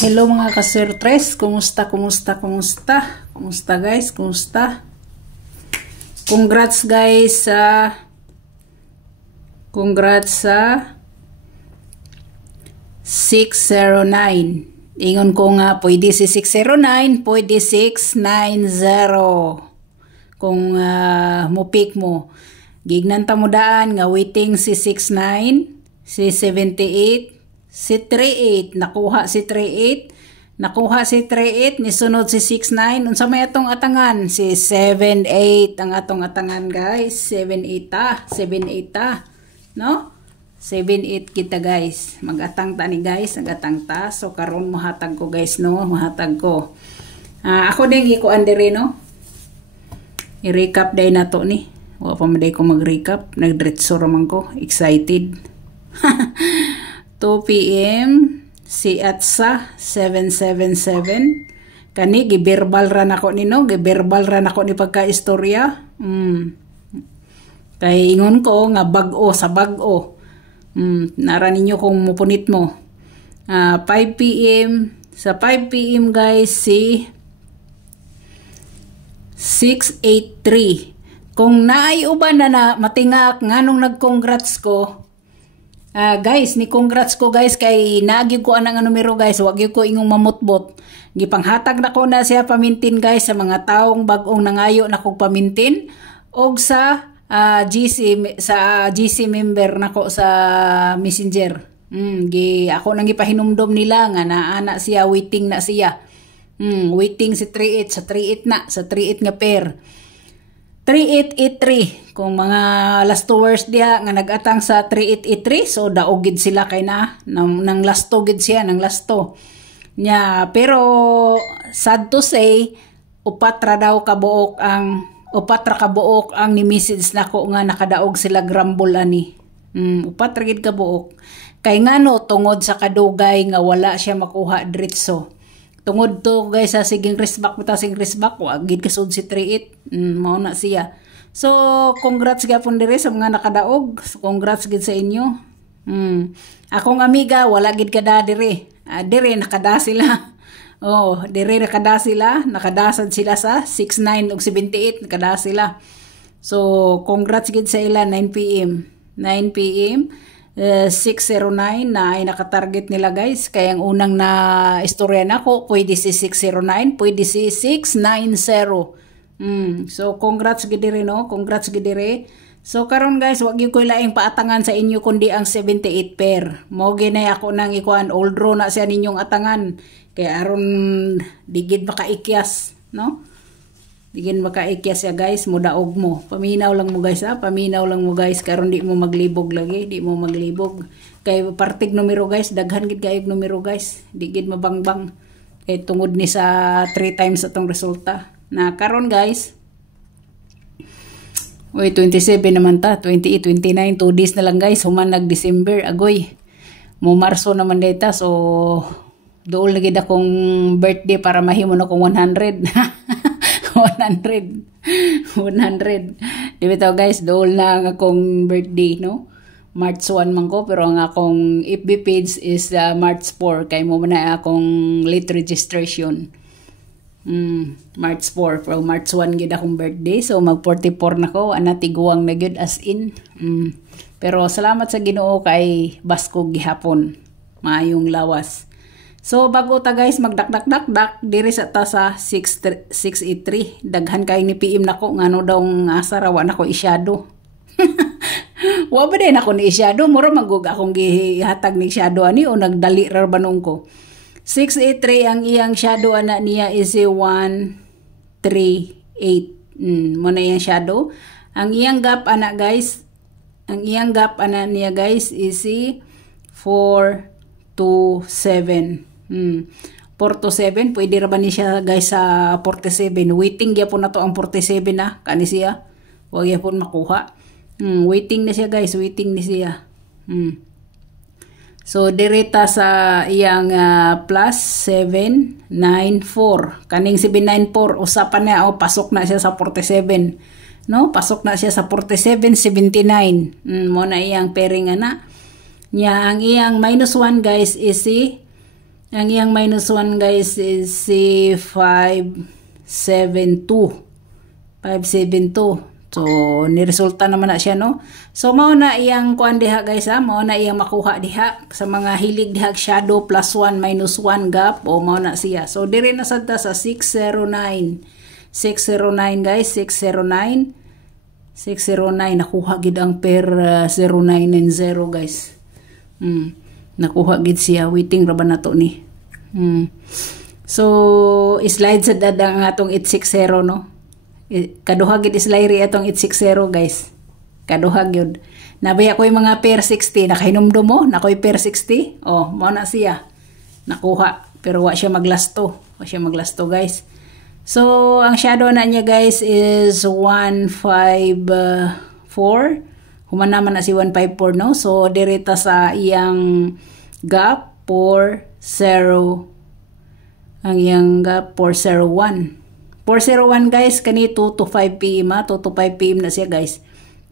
Hello mga ka-Sir 3, kumusta guys, kumusta? Congrats guys sa 609. Ingon ko nga pwede si 609, pwede 690. Kung mupik mo. Gignan ta mo daan nga waiting si 69, si 78, si 38, nakuha si 38, nisunod si 69, unsa may atong atangan? Si 78 ang atong atangan guys, 78 ta, no? 78 kita guys, magatang ta ni guys, nagatang ta, so karon mahatag ko guys, no? Mahatag ko. Ako din ikuan diri, no? I-recap day na to ni. Wa pa maday ko mag-recap, nagdiretso raman ko, excited. 2 p.m. si Atsa 777 kani giberbal ra nako ni no, giberbal ra nako ni pagka-istorya. Kay ingon ko nga bag-o sa bag-o. Nara ninyo kung mupunit mo. 5 p.m. sa 5 p.m. guys si 683. Kung naay uban na matingak nganong nag-congrats ko, guys, ni congrats ko guys kay naagyo ko anang numero guys, wag ko ingong mamutbot. Gipanghatag na ko na siya pamintin guys sa mga taong bag-ong nangayo na kog pamintin og sa GC member nako sa Messenger. Ako nang gipahinumdom nila nga naana siya, waiting na siya. Waiting si 38 sa 38 na, sa 38 nga pair. 3883 kung mga last tours dia nga nagatang sa 3883, so daogid sila kay nang last to gid siya, nang last to nya. Pero sad to say, upat ra kabuok ang ni message nako nga nakadaog sila grumble ani. Upat ra gid kabuok kay ngano tungod sa kadugay nga wala siya makuha diretso. Tungod to guys sa siging risbak wag gid kasud si 38, mao na siya. So congrats gyapon dire sa mga nakadaog, congrats gid sa inyo. Akong amiga wala gid kada dire. Dire nakada sila. Dire nakada sila, nakadasad sila sa 69 ug 78, nakada sila. So congrats gid sa ila. 9 p.m. 609 na ay nakatarget nila guys. Kaya ang unang na istorya nako pwede si 609, pwede si 690. So congrats gid dire, no? Congrats gid dire. So karon guys, wag gyud ko laing paatangan sa inyo kundi ang 78 pair. Mo ginay ako nang ikuan, old draw na siya ninyong atangan. Kaya aron digid makaikyas, no? Digin makaikyas ya guys, mudaog mo. Paminaw lang mo guys, paminaw lang mo guys, karon di mo maglibog lagi, di mo maglibog. Kay partig numero guys, daghan gid kayog numero guys, di gid mabangbang. Kay tungod ni sa 3 times atong resulta. Na karon guys, 27 naman ta, 28, 29, 2 days na lang guys, human nag-December, agoy. Mo Marso naman data, so dool lagi akong birthday para mahimo na kong 100. 100. Dito guys, dool na ang akong birthday, no? March 1 man ko, pero ang akong FB page is March 4. Kaya mo na akong late registration. March 4. Pero March 1 gid akong birthday. So mag 44 na ko. Tiguang na gid as in. Pero salamat sa Ginoo kay baskog gihapon. Maayong lawas. So bago ta guys magdakdak diri sa ta sa 683, daghan kay ni PM nako ngano daw asa rawa nako isyado. Wa ba din ako ni isyado, mura magug akong gihatag ni shadow ani o nagdali ra banong ko. 683 ang iyang shadow ana niya is 138. Mo na iyang shadow. Ang iyang gap ana guys, ang iyang gap ana niya guys is 427. 427, pwede ra ba ni siya guys sa 47? Waiting gyapon na to ang 47 na kani siya. Wag gyapon makuha. Waiting na siya guys, waiting ni siya. So direta sa iyang plus 794. Kaning 794 usapan na pasok na siya sa 47. No, pasok na siya sa 47, 79. Mo na iyang pairing ana. Nya ang iyang -1 guys is si Ang iyang minus 1 guys is si 572. 572. So, niresulta naman na siya, no? So, mao na iyang kuan diha guys, ha? Mao na iyang makuha diha sa mga hilig diha shadow plus 1 minus 1 gap. O, mao na siya. So, dire na sadta sa 609. 609 guys, 609. 609. Nakuha gid ang per 0990 guys. Nakuha gid siya. Waiting ra ba na to ni? So, slide sa dadang atong 860, no? Kaduha gid slide ri atong 860 guys. Kaduha gyud. Nabaya ko yung mga pair 60. Nakahinumdum mo? Nakoy pair 60? Oh, mao na siya. Nakuha. Pero wa siya maglasto. Wa siya maglasto guys. So, ang shadow na niya guys is 154. Human naman na si 154, no? So, direta sa iyang gap 40. Ang iyang gap 401. 401 guys, kani 2 to 5 p.m. 2 to 5 p.m. na siya guys.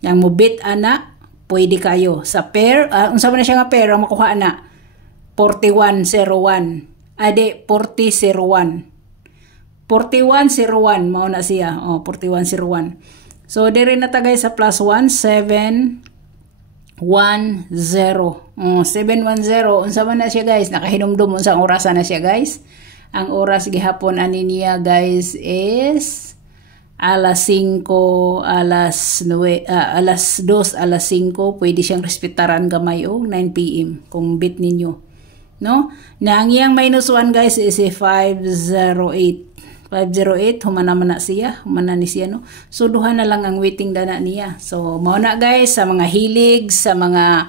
Yang mubit ana, pwede kayo. Sa pair, unsa man na siya nga pair, ang makuha na 4101. Ade, 4001. 4101, mao na siya. 4101. So, dire na ta guys sa plus 1, 710. 710. Unsa man na siya guys? Nakahinumdum unsang orasan na siya guys? Ang oras gihapon ani niya guys is alas 5, alas 2, alas 5. Pwede siyang respetaran gamay o 9 p.m. kung bit ninyo. No? Na ang iyang minus 1 guys is 508. 508, humana man na siya. Humana ni siya, no? So, duha na lang ang waiting dana niya. So, mao na guys, sa mga hilig, sa mga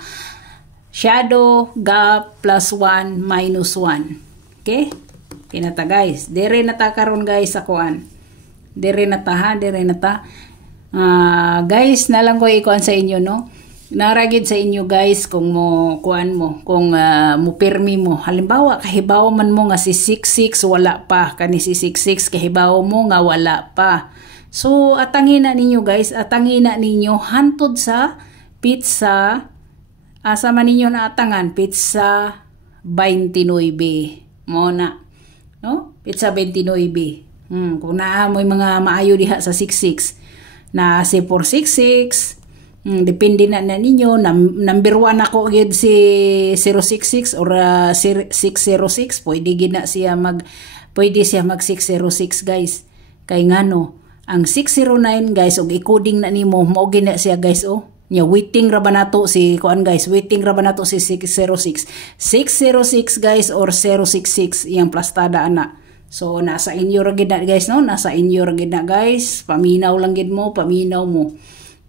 shadow, gap, plus 1, minus 1. Okay? Kinata guys. Dire na ta karon guys sa kuan. Dire na ta ha, dire na ta. Guys, na lang ko ikuan sa inyo, no? Naragid sa inyo guys kung mo kuan mo, kung mo permi mo. Halimbawa, kahibaw man mo nga si 66 wala pa, kani si 66 kahibaw mo nga wala pa. So atangin na ninyo guys, atangin na ninyo hantod sa pizza. Asa man ninyo na atangan pizza 29. Mo na, no? Pizza 29. Kung naamoy mga maayo diha sa 66 na si 466. Depende na ninyo. Number 1 ako gid si 066 or 606. Pwede gid na siya pwede siya mag 606 guys. Kay ngano, ang 609 guys og i-coding na nimo mo gid na siya guys nya waiting ra ba nato si kuan guys, waiting ra ba nato si 606. 606 guys or 066 iyang plastada ana. So nasa inyo ra gid na guys, no? Nasa inyo ra gid na guys. Paminaw lang gid mo, paminaw mo.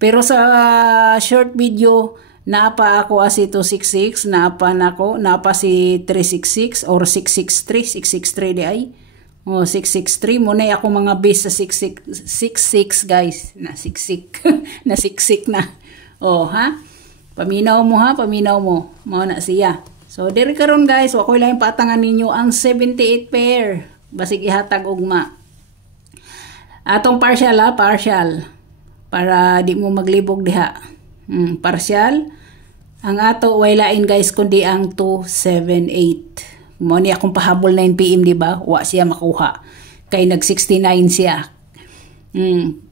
Pero sa short video, naapa ako asi 266, naapa nako, naapa si 366 or 663, 663 di ay. 663 mo na ako mga base sa 66 guys. Na siksik. Na siksik na. Ha? Paminaw mo ha, paminaw mo. Mao na siya. So diri karon guys, wa ko lang patangan ninyo ang 78 pair. Basig ihatag ugma. Atong partial ha, partial. Para di mo maglibog diha. Partial. Ang ato way lain guys kundi ang 278. Mo ni akong pahabol 9 PM di ba? Wa siya makuha. Kay nag 69 siya.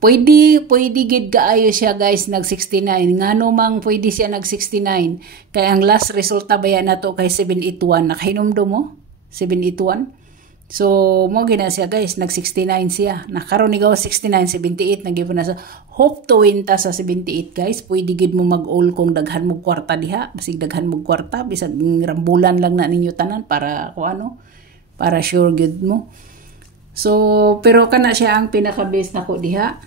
Pwede gid kaayo siya guys nag 69. Ngano mang pwede siya nag 69. Kay ang last resulta baya nato kay 781. Nakahinumdum mo? 781. So, mo gina siya guys, nag 69 siya. Nakaroon ni gawa 69, 78, nagibo na sa hope to win ta sa 78 guys. Pwede gid mo mag-all kung daghan mo kwarta diha, basig daghan mo kwarta, bisag rambulan lang na ninyo tanan para para sure gid mo. So, pero kana siya ang pinaka-best nako diha.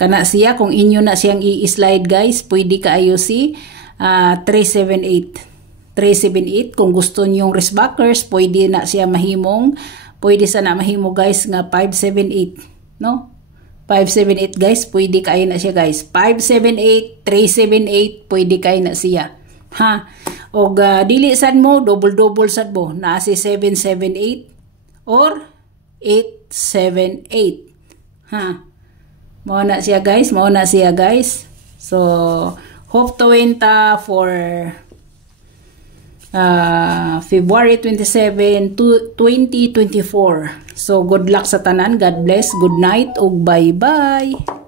Kana siya kung inyo na siyang i-slide guys, pwede kaayo si 378. 378 kung gusto niyong wristbackers, pwede na siya mahimong, pwede sana mahimo guys nga 578, no? 578 guys, pwede kayo na siya guys. 578, 378, pwede kayo na siya. Ha? Og dili sad mo, double sad mo, na si 778 or 878. Ha? Mao na siya guys, mao na siya guys. So, hope to win ta for February 27, 2024. So good luck sa tanan. God bless. Good night ug bye-bye.